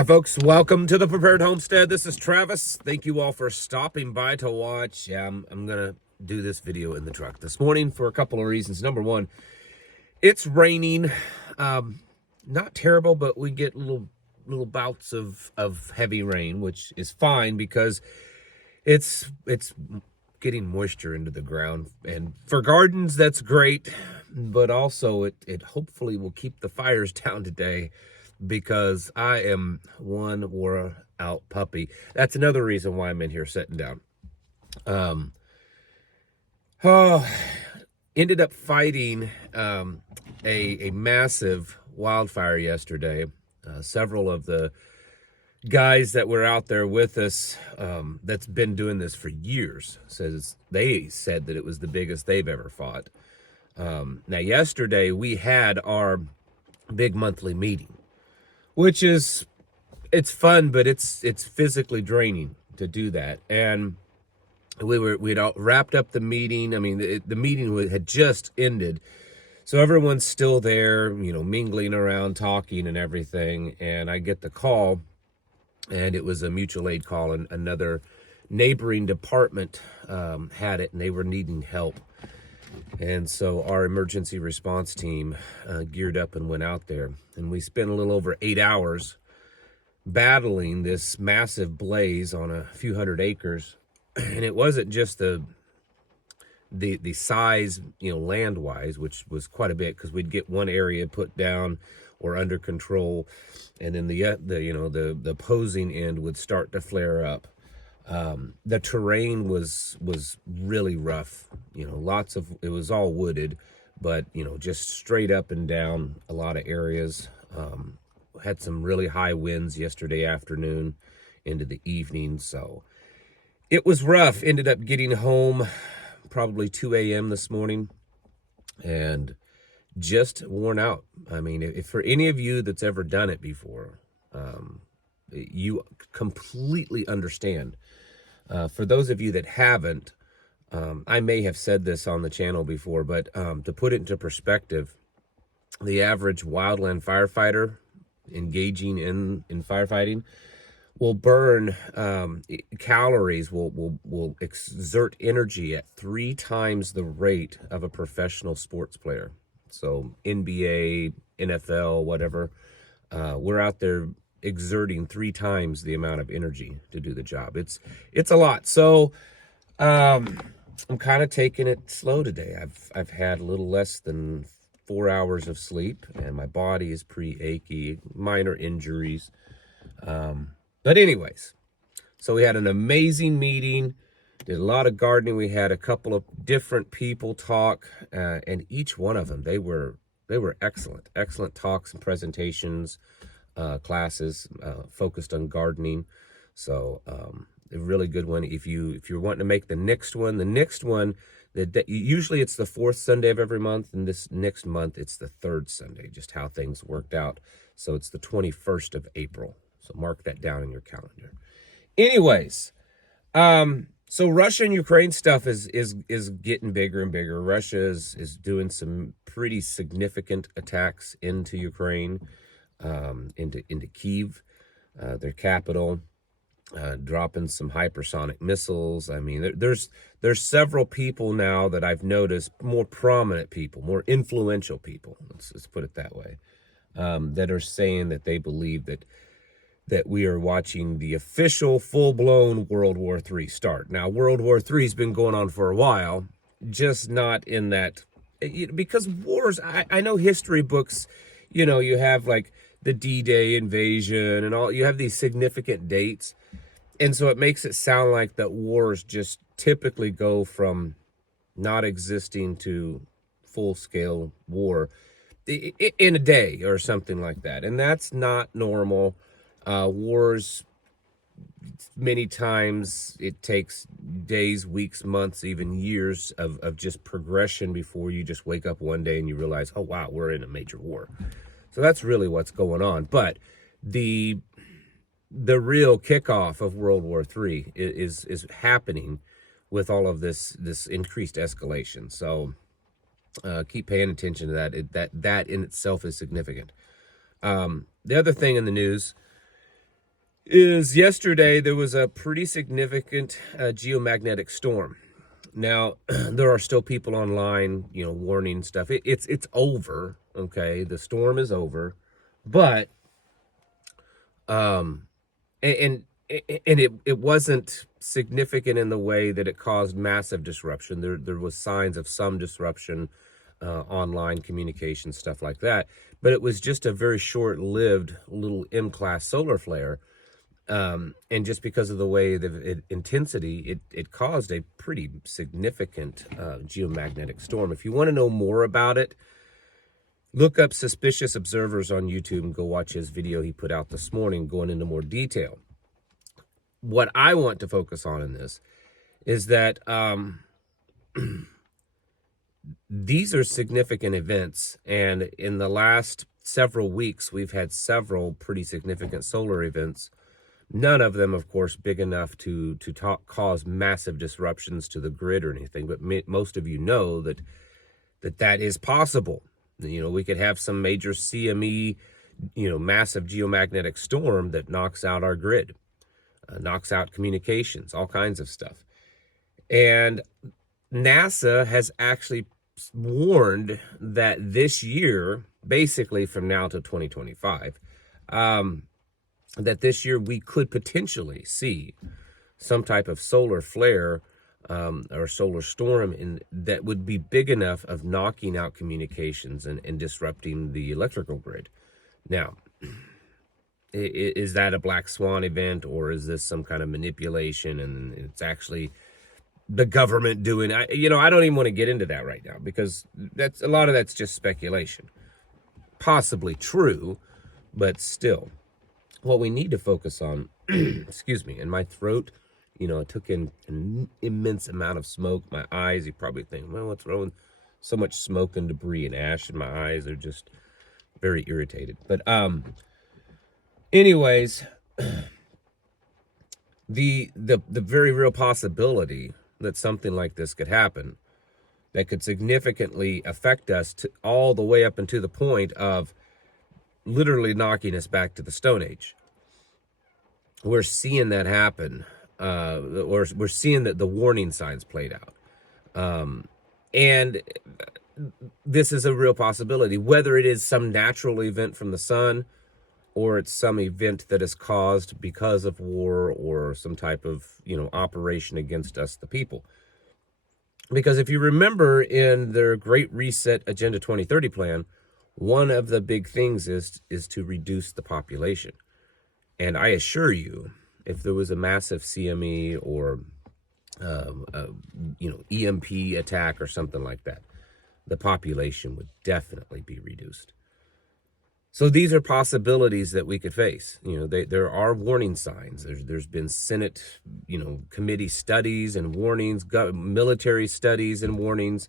Hi folks, welcome to the Prepared Homestead. This is Travis. Thank you all for stopping by to watch. I'm gonna do this video in the truck this morning for a couple of reasons. Number one, it's raining. Not terrible, but we get little bouts of heavy rain, which is fine because it's getting moisture into the ground. And for gardens, that's great, but also it hopefully will keep the fires down today, because I am one wore out puppy. That's another reason why I'm in here sitting down. Ended up fighting a massive wildfire yesterday. Several of the guys that were out there with us, that's been doing this for years, they said that it was the biggest they've ever fought. Now yesterday we had our big monthly meeting, which is, it's fun, but it's physically draining to do that. And we'd all wrapped up the meeting. I mean, the meeting had just ended, so everyone's still there, mingling around, talking and everything. And I get the call, and it was a mutual aid call, and another neighboring department had it, and they were needing help. And so our emergency response team geared up and went out there, and we spent a little over 8 hours battling this massive blaze on a few hundred acres. And it wasn't just the size, land wise, which was quite a bit, because we'd get one area put down or under control, and then the opposing end would start to flare up. The terrain was really rough, it was all wooded, but just straight up and down a lot of areas. Had some really high winds yesterday afternoon into the evening, so it was rough. Ended up getting home probably 2 a.m. this morning, and just worn out. I mean, if for any of you that's ever done it before, you completely understand. For those of you that haven't, I may have said this on the channel before, but to put it into perspective, the average wildland firefighter engaging in firefighting will burn calories, will exert energy at 3 times the rate of a professional sports player. So NBA, NFL, whatever, we're out there exerting 3 times the amount of energy to do the job. It's a lot. So I'm kind of taking it slow today. I've had a little less than 4 hours of sleep, and my body is pretty achy, minor injuries. But anyways, so we had an amazing meeting, did a lot of gardening. We had a couple of different people talk, and each one of them, they were excellent talks and presentations, classes focused on gardening. So a really good one. If you're wanting to make the next one, usually it's the 4th Sunday of every month, and this next month it's the 3rd Sunday, just how things worked out. So it's the 21st of April. So mark that down in your calendar. Anyways, so Russia and Ukraine stuff is getting bigger and bigger. Russia is doing some pretty significant attacks into Ukraine, into Kyiv, their capital, dropping some hypersonic missiles. I mean, there's several people now that I've noticed, more prominent people, more influential people, let's put it that way, that are saying that they believe that we are watching the official full-blown World War III start. Now, World War III has been going on for a while, just not in that, because wars, I know history books, you have like the D-Day invasion and all, you have these significant dates. And so it makes it sound like that wars just typically go from not existing to full-scale war in a day or something like that. And that's not normal. Wars, many times it takes days, weeks, months, even years of just progression before you just wake up one day and you realize, oh wow, we're in a major war. So that's really what's going on. But the real kickoff of World War III is happening with all of this increased escalation. So keep paying attention to that. That in itself is significant. The other thing in the news, is yesterday there was a pretty significant geomagnetic storm. Now, there are still people online, warning stuff. It's over, okay? The storm is over, but um, and it wasn't significant in the way that it caused massive disruption. There was signs of some disruption, online communication, stuff like that, but it was just a very short-lived little M-class solar flare. And just because of the way the intensity, it caused a pretty significant geomagnetic storm. If you want to know more about it, look up Suspicious Observers on YouTube and go watch his video he put out this morning going into more detail. What I want to focus on in this is that these are significant events, and in the last several weeks, we've had several pretty significant solar events. None of them, of course, big enough to cause massive disruptions to the grid or anything, but most of you know that is possible. We could have some major CME, massive geomagnetic storm that knocks out our grid, knocks out communications, all kinds of stuff. And NASA has actually warned that this year, basically from now to 2025, that this year we could potentially see some type of solar flare or solar storm that would be big enough of knocking out communications and disrupting the electrical grid. Now, is that a black swan event, or is this some kind of manipulation and it's actually the government doing? I don't even want to get into that right now, because a lot of that's just speculation. Possibly true, but still. What we need to focus on, excuse me, in my throat, I took in an immense amount of smoke. My eyes, you probably think, well, what's wrong with so much smoke and debris and ash in my eyes? Are just very irritated. But anyways, the very real possibility that something like this could happen, that could significantly affect us all the way up into the point of literally knocking us back to the Stone Age. We're seeing that happen, or we're seeing that the warning signs played out. And this is a real possibility, whether it is some natural event from the sun, or it's some event that is caused because of war or some type of, operation against us, the people. Because if you remember in their Great Reset Agenda 2030 plan, one of the big things is to reduce the population. And I assure you, if there was a massive CME or, EMP attack or something like that, the population would definitely be reduced. So these are possibilities that we could face. There are warning signs. There's been Senate, committee studies and warnings, military studies and warnings.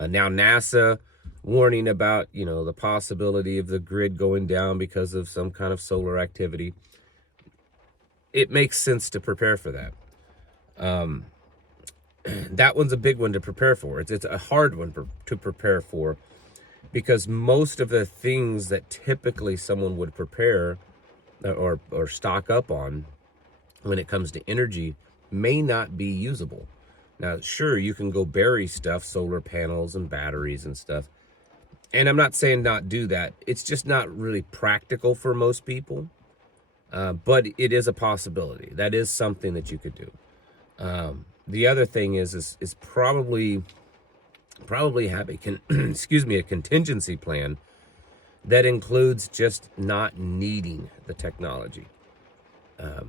Now NASA warning about, the possibility of the grid going down because of some kind of solar activity. It makes sense to prepare for that. That one's a big one to prepare for. It's a hard one to prepare for, because most of the things that typically someone would prepare or stock up on when it comes to energy may not be usable. Now, sure, you can go bury stuff, solar panels and batteries and stuff. And I'm not saying not do that. It's just not really practical for most people. But it is a possibility. That is something that you could do. The other thing is probably have a a contingency plan that includes just not needing the technology.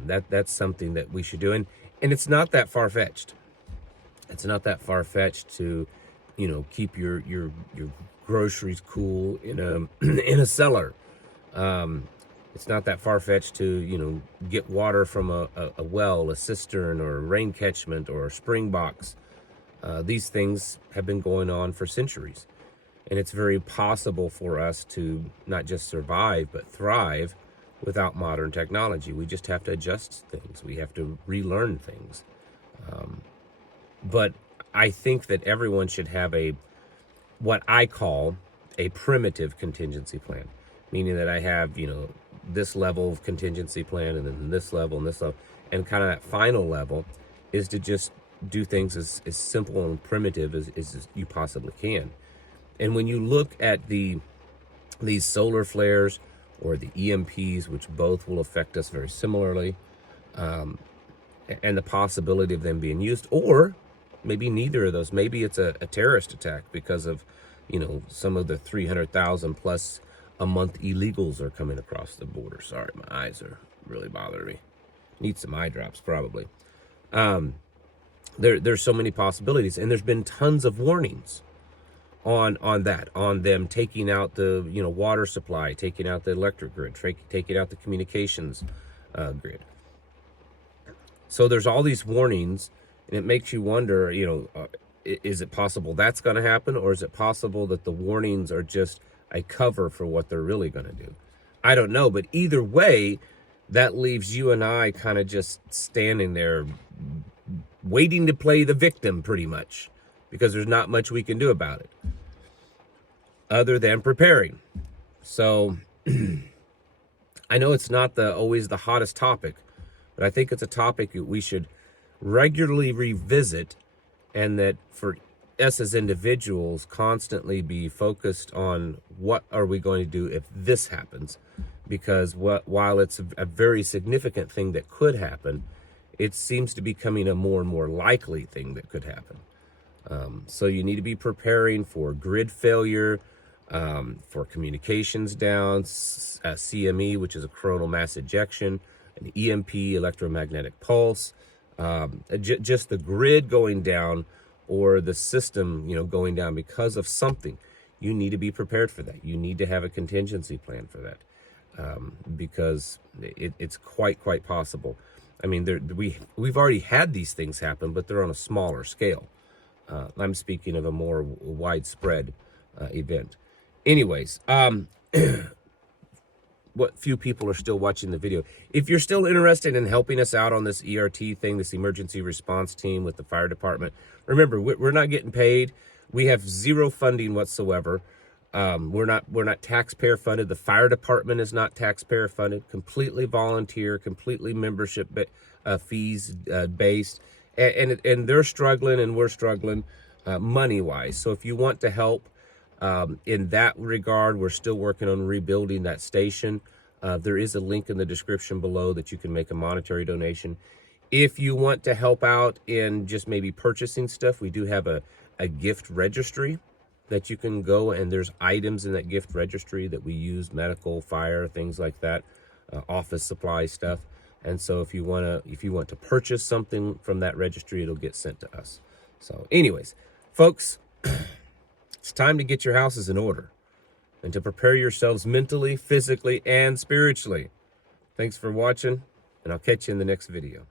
That's something that we should do, and it's not that far-fetched. It's not that far-fetched to, keep your groceries cool in a cellar. It's not that far-fetched to, get water from a well, a cistern, or a rain catchment, or a spring box. These things have been going on for centuries. And it's very possible for us to not just survive, but thrive without modern technology. We just have to adjust things. We have to relearn things. But I think that everyone should have what I call a primitive contingency plan, meaning that I have, this level of contingency plan, and then this level and this level, and kind of that final level is to just do things as simple and primitive as you possibly can. And when you look at these solar flares or the EMPs, which both will affect us very similarly, and the possibility of them being used, or maybe neither of those, maybe it's a terrorist attack because of, you know, some of the 300,000 plus a month illegals are coming across the border. Sorry, my eyes are really bothering me. Need some eye drops probably. There's so many possibilities, and there's been tons of warnings on them taking out the, you know, water supply, taking out the electric grid, taking out the communications grid. So there's all these warnings, and it makes you wonder, you know, is it possible that's going to happen, or is it possible that the warnings are just a cover for what they're really going to do? I don't know, but either way, that leaves you and I kind of just standing there waiting to play the victim pretty much, because there's not much we can do about it other than preparing. So I know it's not always the hottest topic, but I think it's a topic that we should regularly revisit, and that for us as individuals constantly be focused on what are we going to do if this happens, because while it's a very significant thing that could happen, it seems to be becoming a more and more likely thing that could happen. So you need to be preparing for grid failure, for communications down, CME, which is a coronal mass ejection, an EMP, electromagnetic pulse, just the grid going down, or the system, you know, going down because of something. You need to be prepared for that. You need to have a contingency plan for that, because it's quite possible. I mean, we've already had these things happen, but they're on a smaller scale. I'm speaking of a more widespread event. Anyways, what few people are still watching the video. If you're still interested in helping us out on this ERT thing, this emergency response team with the fire department, remember, we're not getting paid. We have zero funding whatsoever. We're not taxpayer funded. The fire department is not taxpayer funded. Completely volunteer, completely membership fees based, and they're struggling and we're struggling money wise. So if you want to help in that regard, we're still working on rebuilding that station. There is a link in the description below that you can make a monetary donation. If you want to help out in just maybe purchasing stuff, we do have a gift registry that you can go, and there's items in that gift registry that we use, medical, fire, things like that, office supply stuff. And so if you want to purchase something from that registry, it'll get sent to us. So anyways, folks, it's time to get your houses in order and to prepare yourselves mentally, physically, and spiritually. Thanks for watching, and I'll catch you in the next video.